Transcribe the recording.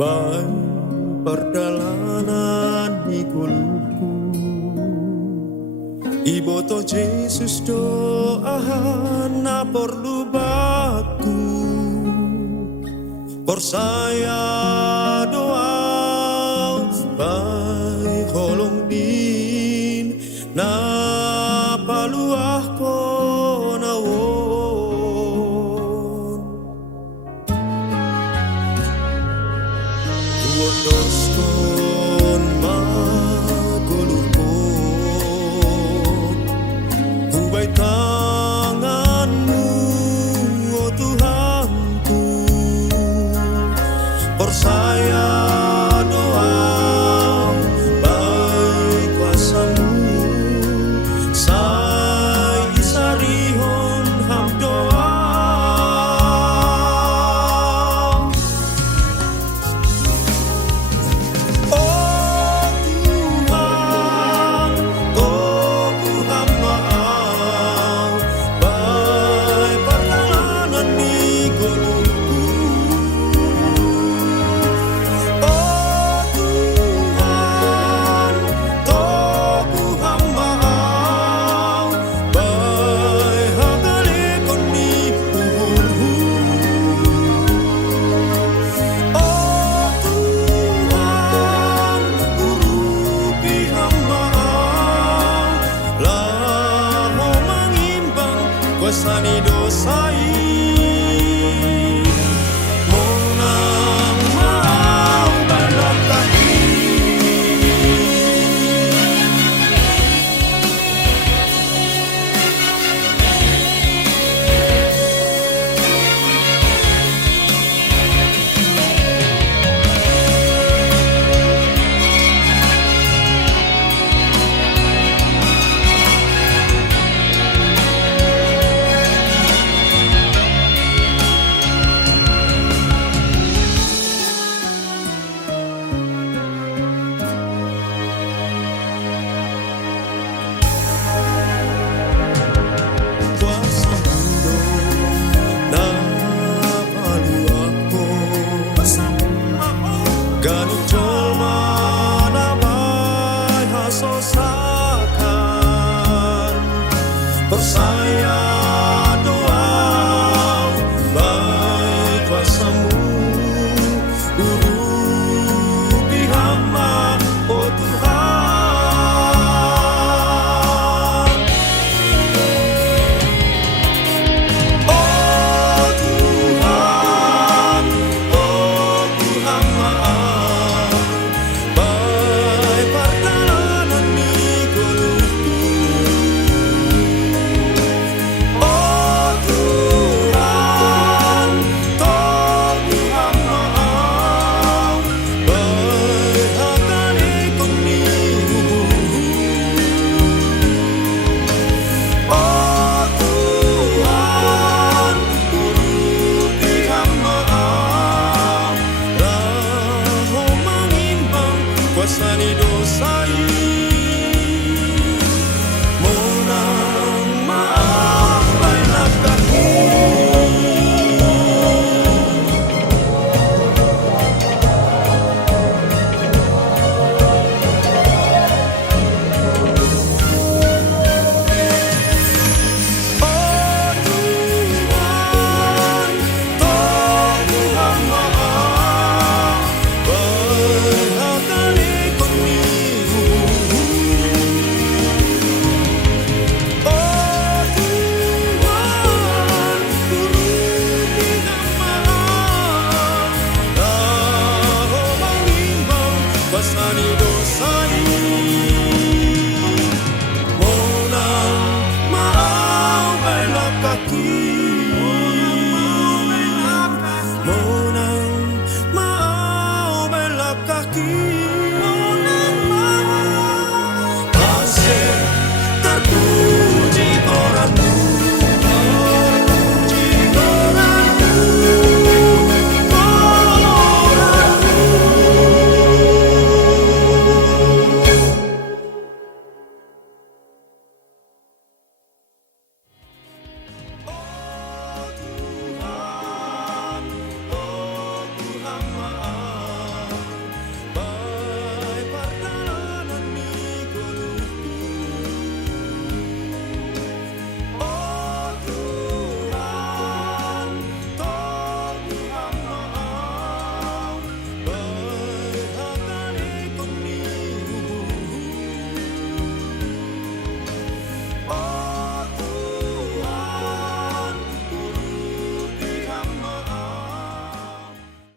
Baik perjalanan ikuluku, iboto Yesus doahan na perlu baku, persaya doa baik holong din na paluah ko nawon. Uotos kon maguluko, hubay tanganmu o Tuhanku, persaya doa baik kuasamu, say isarihon ham doa. Kuasani dosai monang mau balok kaki. Ganit jolma namai hasosakan, persaya doa baik kuasamu, urupi hamba oh Tuhan. Oh Tuhan, oh Tuhan maaf, baik perjalanan ikuluku. Oh Tuhan, toh Tuhan maaf, baik akan ikuniku. Oh Tuhan, uruti hamba-Am, Rahom mengimbang kuasani dosai, monang maaf banyak kaki. Oh Tuhan, toh Tuhan maaf, baik akan ikuniku. Oh Tuhan, uruti hamba-Am, Rahom mengimbang kuasani dosai, monang maaf belok kaki.